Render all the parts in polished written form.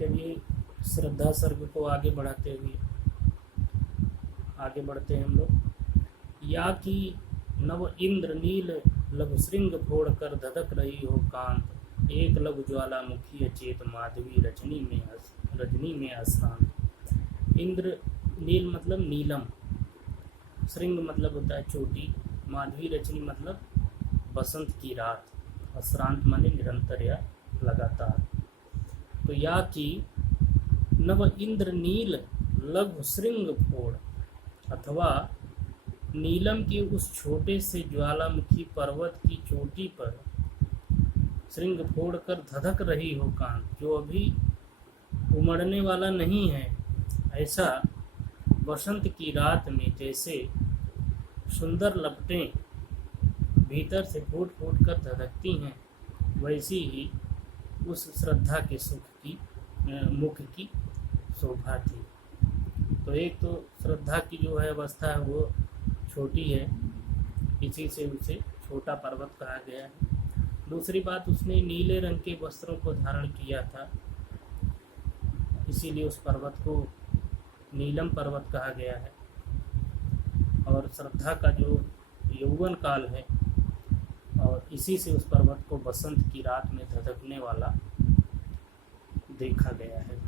चलिए श्रद्धा सर्ग को आगे बढ़ाते हुए आगे बढ़ते हैं हम लोग। या कि नव इंद्र नील लघु श्रृंग फोड़ कर धधक रही हो कांत, एक लघु ज्वालामुखी अचेत माधवी रजनी में अशांत। इंद्र नील मतलब नीलम, श्रृंग मतलब होता है चोटी, माधवी रजनी मतलब बसंत की रात, अश्रांत माने निरंतर या लगातार। तो या कि नव इंद्र नील लघु श्रृंग फोड़, अथवा नीलम के उस छोटे से ज्वालामुखी पर्वत की चोटी पर श्रृंग फोड़ कर धधक रही हो कांत, जो अभी उमड़ने वाला नहीं है, ऐसा बसंत की रात में जैसे सुंदर लपटें भीतर से फूट फूट कर धधकती हैं, वैसी ही उस श्रद्धा के मुख की शोभा थी। तो एक तो श्रद्धा की जो है अवस्था है वो छोटी है, इसी से उसे छोटा पर्वत कहा गया है। दूसरी बात, उसने नीले रंग के वस्त्रों को धारण किया था, इसीलिए उस पर्वत को नीलम पर्वत कहा गया है। और श्रद्धा का जो यौवन काल है, और इसी से उस पर्वत को बसंत की रात में धधकने वाला देखा गया है।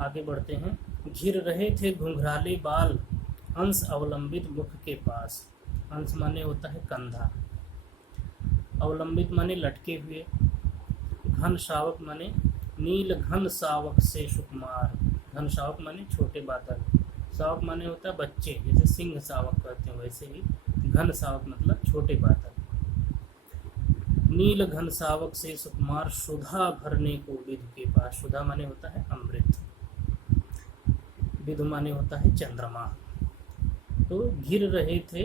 आगे बढ़ते हैं। घिर रहे थे घुंघराले बाल हंस अवलंबित मुख के पास। हंस माने होता है कंधा, अवलंबित माने लटके हुए, घन शावक माने नील घन शावक से सुकुमार। घन शावक माने छोटे बादल, शावक माने होता है बच्चे, जैसे सिंह शावक कहते हैं, वैसे ही घन शावक मतलब छोटे बादल। नील घन शावक से सुकुमार सुधा भरने को विधु के पास। सुधा माने होता है अमृत, विधु माने होता है चंद्रमा। तो घिर रहे थे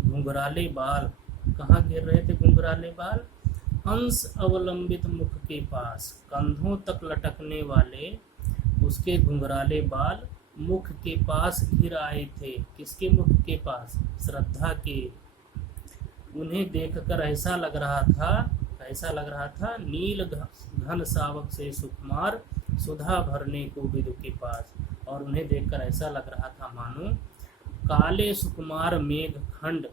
घुंघराले बाल, कहाँ गिर रहे थे घुंघराले बाल? हंस अवलंबित मुख के पास, कंधों तक लटकने वाले उसके घुंघराले बाल मुख के पास घिर आए थे। किसके मुख के पास? श्रद्धा के। उन्हें देखकर ऐसा लग रहा था नील घन शावक से सुकुमार सुधा भरने को विदु के पास। और उन्हें देखकर ऐसा लग रहा था मानो काले सुकुमार मेघ खंड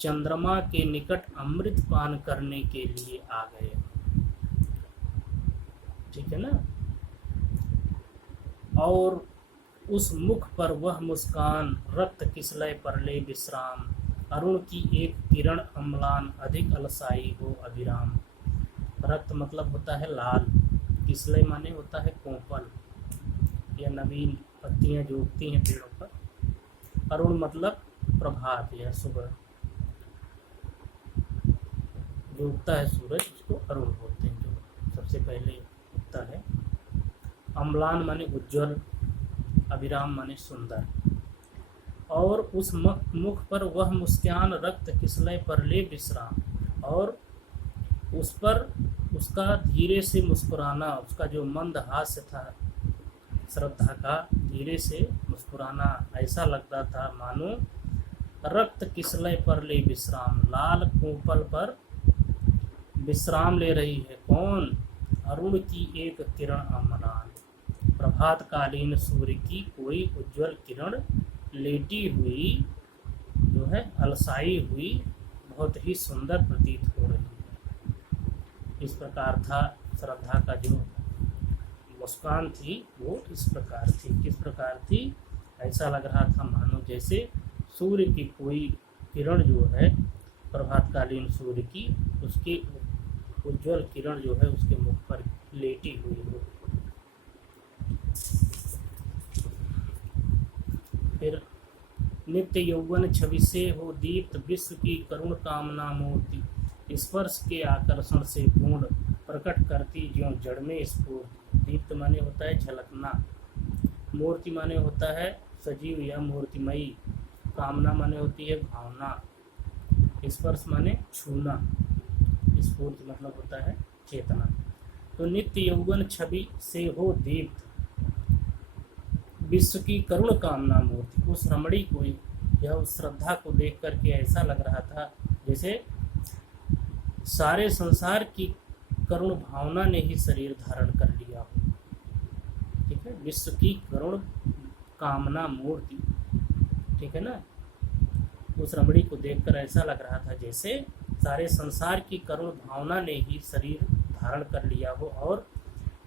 चंद्रमा के निकट अमृत पान करने के लिए आ गए। ठीक है ना। और उस मुख पर वह मुस्कान रक्त किसलय परले विश्राम, अरुण की एक किरण अम्लान अधिक अलसाई हो अभिराम। रक्त मतलब होता है लाल, किसलय माने होता है कोपल या नवीन पत्तियां जो उगती हैं पेड़ों पर। अरुण मतलब प्रभात या सुबह, जो उगता है सूरज उसको अरुण बोलते हैं, जो सबसे पहले उगता है। अम्लान माने उज्ज्वल, अभिराम माने सुंदर। और उस मुख पर वह मुस्कान रक्त किसलय परले विश्राम, और उस पर उसका धीरे से मुस्कुराना, उसका जो मंद हास्य था श्रद्धा का, धीरे से मुस्कुराना ऐसा लगता था मानो रक्त किसलय परले विश्राम, लाल कोपल पर विश्राम ले रही है। कौन? अरुण की एक किरण अम्लान, प्रभात कालीन सूर्य की कोई उज्जवल किरण लेटी हुई जो है अलसाई हुई, बहुत ही सुंदर प्रतीत हो रही है। इस प्रकार था श्रद्धा का जो मुस्कान थी वो इस प्रकार थी। किस प्रकार थी? ऐसा लग रहा था मानो जैसे सूर्य की कोई किरण जो है प्रभातकालीन सूर्य की, उसकी उज्जवल किरण जो है उसके मुख पर लेटी हुई हो। फिर नित्य यौवन छवि से हो दीप्त विश्व की करुण कामना मूर्ति, स्पर्श के आकर्षण से पूर्ण प्रकट करती ज्यों जड़ में स्फूर्ति। दीप्त माने होता है झलकना, मूर्ति माने होता है सजीव या मूर्तिमयी, कामना माने होती है भावना, स्पर्श माने छूना, स्फूर्ति मतलब होता है चेतना। तो नित्य यौवन छवि से हो दीप्त विश्व की करुण कामना मूर्ति, उस रमणी को या उस श्रद्धा को देख करके ऐसा लग रहा था जैसे सारे संसार की करुण भावना ने ही शरीर धारण कर लिया हो। ठीक है, विश्व की करुण कामना मूर्ति। ठीक है ना, उस रमणी को देखकर ऐसा लग रहा था जैसे सारे संसार की करुण भावना ने ही शरीर धारण कर लिया हो, और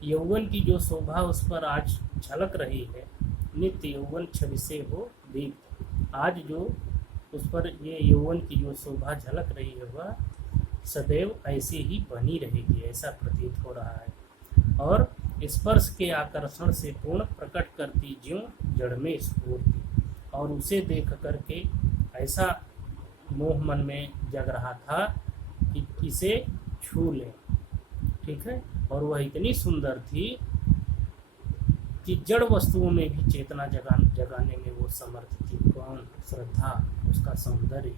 यौवन की जो शोभा उस पर आज झलक रही है, नित्य यौवन छवि से हो दीप्त। आज जो उस पर ये यौवन की जो शोभा झलक रही है वह सदैव ऐसी ही बनी रहेगी, ऐसा प्रतीत हो रहा है। और स्पर्श के आकर्षण से पूर्ण प्रकट करती ज्यों जड़ में स्फूर्ति, और उसे देख करके ऐसा मोह मन में जग रहा था कि इसे छू ले। ठीक है, और वह इतनी सुंदर थी कि जड़ वस्तुओं में भी चेतना जगाने में वो समर्थ थी। कौन? श्रद्धा, उसका सौंदर्य।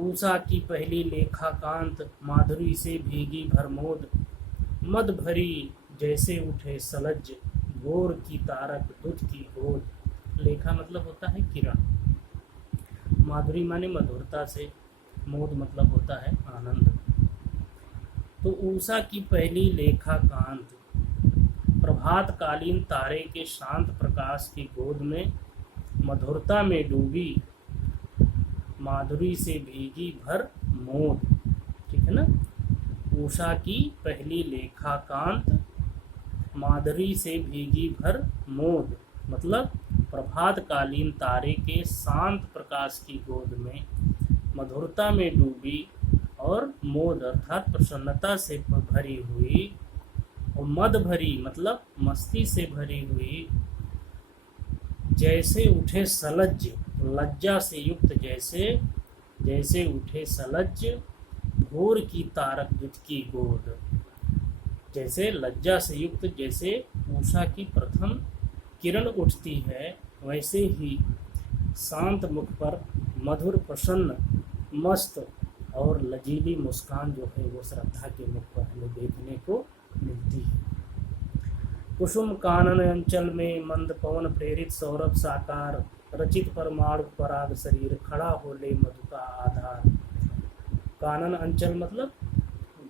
उषा की पहली लेखा कांत, माधुरी से भीगी भरमोद, मद भरी जैसे उठे सलज, गोर की तारक दूध की गोद। लेखा मतलब होता है किरण, माधुरी माने मधुरता से, मोद मतलब होता है आनंद। तो उषा की पहली लेखा कांत, प्रभात कालीन तारे के शांत प्रकाश की गोद में मधुरता में डूबी, माधुरी से भीगी भर मोद। ठीक है ना, उषा की पहली लेखा कांत, माधुरी से भीगी भर मोद, मतलब प्रभात कालीन तारे के शांत प्रकाश की गोद में मधुरता में डूबी और मोद अर्थात प्रसन्नता से भरी हुई, और मद भरी मतलब मस्ती से भरी हुई, जैसे उठे सलज, लज्जा से युक्त जैसे उठे सलज, भोर की तारक दूध की गोद। जैसे लज्जा से युक्त जैसे उषा की प्रथम किरण उठती है, वैसे ही शांत मुख पर मधुर प्रसन्न मस्त और लजीली मुस्कान जो है वो श्रद्धा के मुख पर हमें देखने को मिलती है। कुसुम कानन अंचल में मंद पवन प्रेरित सौरभ साकार, रचित परमाणु पराग शरीर, खड़ा हो ले मधु का आधार। कानन अंचल मतलब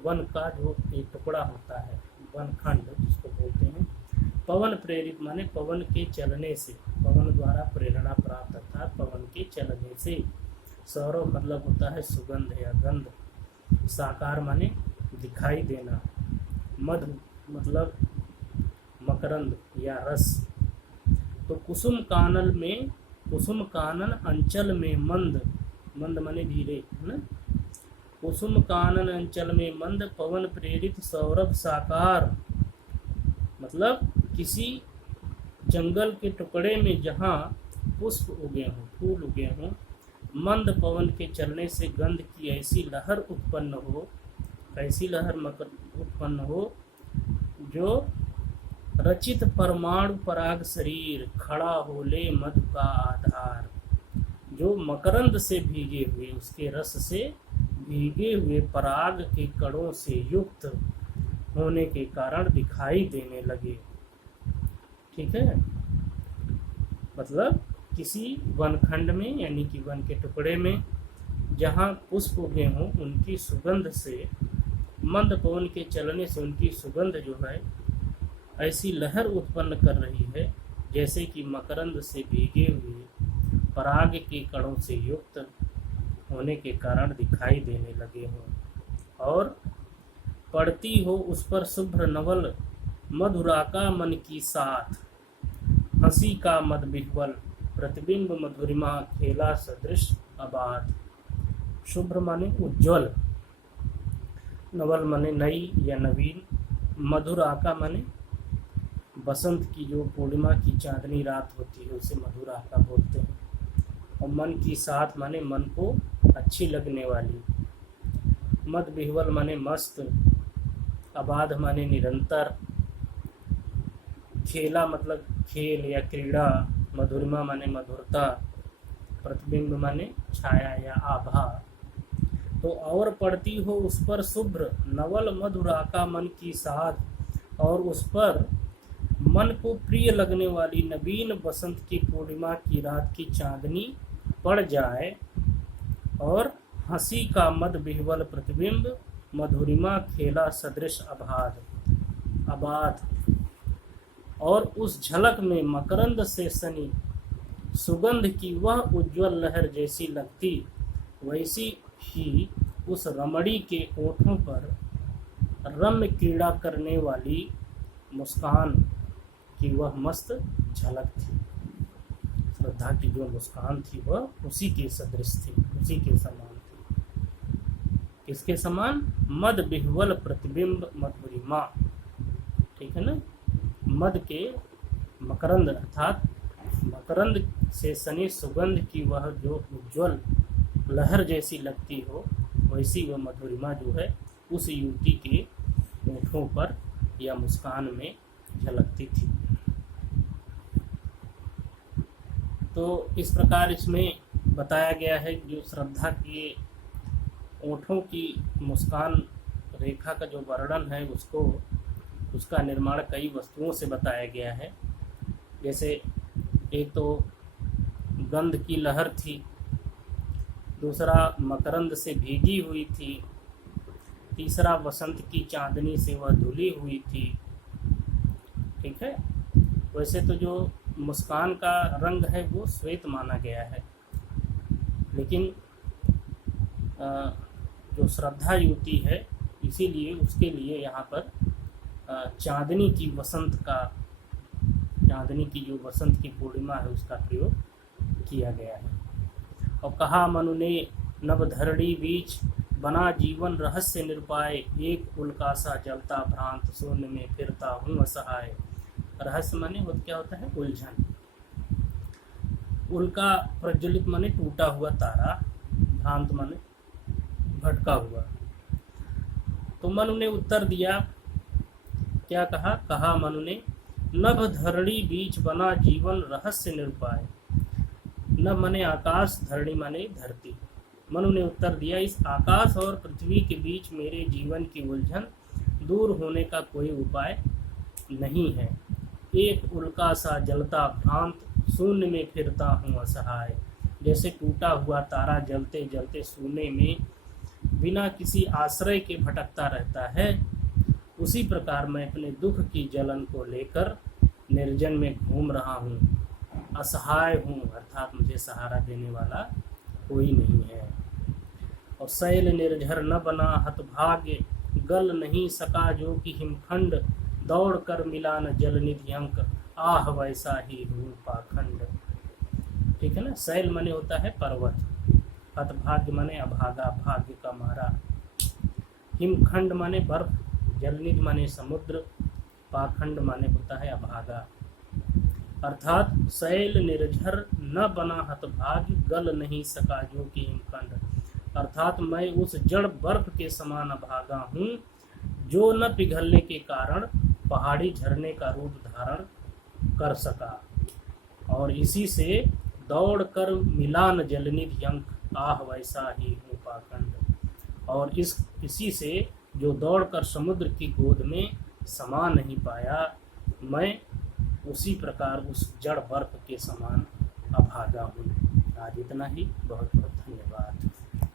वन का जो एक टुकड़ा होता है, वन खंड जिसको बोलते हैं। पवन प्रेरित माने पवन के चलने से, पवन द्वारा प्रेरणा प्राप्त अर्थात पवन के चलने से। सौरभ मतलब होता है सुगंध या गंध, साकार माने दिखाई देना, मधु मतलब मकरंद या रस। तो कुसुम कानन अंचल में मंद, मंद माने धीरे है ना, कुसुम कानन अंचल में मंद पवन प्रेरित सौरभ साकार, मतलब किसी जंगल के टुकड़े में जहाँ पुष्प उगे हों, फूल उगे हों, मंद पवन के चलने से गंध की ऐसी लहर उत्पन्न हो, ऐसी लहर उत्पन्न हो जो रचित परमाणु पराग शरीर, खड़ा हो ले मधु का आधार, जो मकरंद से भीगे हुए, उसके रस से भीगे हुए पराग के कणों से युक्त होने के कारण दिखाई देने लगे। ठीक है, मतलब किसी वनखंड में यानी कि वन के टुकड़े में जहाँ पुष्प उगे हों, उनकी सुगंध से, मंद पवन के चलने से उनकी सुगंध जो है ऐसी लहर उत्पन्न कर रही है जैसे कि मकरंद से भीगे हुए पराग के कणों से युक्त होने के कारण दिखाई देने लगे हों, और पड़ती हो उस पर शुभ्र नवल मधुरा का मन की साथ, हंसी का मद बिह्वल प्रतिबिंब मधुरिमा खेला सदृश अबाध। शुभ्र माने उज्ज्वल, नवल माने नई या नवीन, मधुराका माने बसंत की जो पूर्णिमा की चांदनी रात होती है उसे मधुराका बोलते हैं, और मन की साथ माने मन को अच्छी लगने वाली, मद बिह्वल माने मस्त, अबाध माने निरंतर, खेला मतलब खेल या क्रीड़ा, मधुरिमा माने मधुरता, प्रतिबिंब माने छाया या आभा। तो और पड़ती हो उस पर शुभ्र नवल मधुराका मन की साथ, और उस पर मन को प्रिय लगने वाली नवीन बसंत की पूर्णिमा की रात की चांदनी पड़ जाए, और हंसी का मद बिह्वल प्रतिबिंब मधुरिमा खेला सदृश अबाध। और उस झलक में मकरंद से सनी सुगंध की वह उज्ज्वल लहर जैसी लगती, वैसी ही उस रमणी के ओठों पर रम्य क्रीड़ा करने वाली मुस्कान की वह मस्त झलक थी। श्रद्धा की जो मुस्कान थी वह उसी के सदृश थी, उसी के समान थी। किसके समान? मद बिह्वल प्रतिबिंब मधुरिमा, ठीक है ना। मद के मकरंद अर्थात मकरंद से सनी सुगंध की वह जो उज्ज्वल लहर जैसी लगती हो, वैसी वह मधुरिमा जो है उस युवती के होठों पर या मुस्कान में झलकती थी। तो इस प्रकार इसमें बताया गया है कि जो श्रद्धा के ओठों की मुस्कान रेखा का जो वर्णन है उसका निर्माण कई वस्तुओं से बताया गया है। जैसे एक तो गंध की लहर थी, दूसरा मकरंद से भीगी हुई थी, तीसरा वसंत की चांदनी से वह धुली हुई थी, ठीक है। वैसे तो जो मुस्कान का रंग है वो श्वेत माना गया है, लेकिन जो श्रद्धा युवती है इसीलिए उसके लिए यहाँ पर चांदनी की जो वसंत की पूर्णिमा है उसका प्रयोग किया गया है। और कहा मनु ने नभ धरणी बीच बना जीवन रहस्य निरुपाय, एक उल्कासा जलता भ्रांत शून्य में फिरता हूँ असहाय। रहस्य माने क्या होता है? उलझन। उल्का प्रज्वलित माने टूटा हुआ तारा, भ्रांत माने भटका हुआ। तो मनु ने उत्तर दिया, क्या कहा? कहा मनु ने नभ धरणी बीच बना जीवन रहस्य निरुपाय। नभ माने आकाश, धरणी माने धरती। मनु ने उत्तर दिया, इस आकाश और पृथ्वी के बीच मेरे जीवन की उलझन दूर होने का कोई उपाय नहीं है। एक उल्का सा जलता भ्रांत शून्य में फिरता हूँ असहाय। जैसे टूटा हुआ तारा जलते जलते शून्य में बिना किसी आश्रय के भटकता रहता है, उसी प्रकार मैं अपने दुख की जलन को लेकर निर्जन में घूम रहा हूँ। असहाय हूँ अर्थात मुझे सहारा देने वाला कोई नहीं है। और शैल निर्झर न बना हतभाग्य, गल नहीं सका जो कि हिमखंड, दौड़ कर मिला न जल निधि अंक, आह वैसा ही हूँ पाखंड। ठीक है ना। शैल माने होता है पर्वत, हतभाग्य माने अभागा, भाग्य का मारा, हिमखंड माने बर्फ, जलनिधि माने समुद्र, पाखंड माने होता है अभागा। अर्थात शैल निर्झर न बना हतभाग्य, गल नहीं सका जो कि हिमखंड। अर्थात मैं उस जड़ बर्फ के समान अभागा हूँ जो न पिघलने के कारण पहाड़ी झरने का रूप धारण कर सका, और इसी से दौड़ कर मिलान जलनिधि अंक, आह वैसा ही हूँ पाखंड। और इसी से जो दौड़कर समुद्र की गोद में समा नहीं पाया, मैं उसी प्रकार उस जड़ बर्फ के समान अभागा हूँ। आज इतना ही। बहुत बहुत धन्यवाद।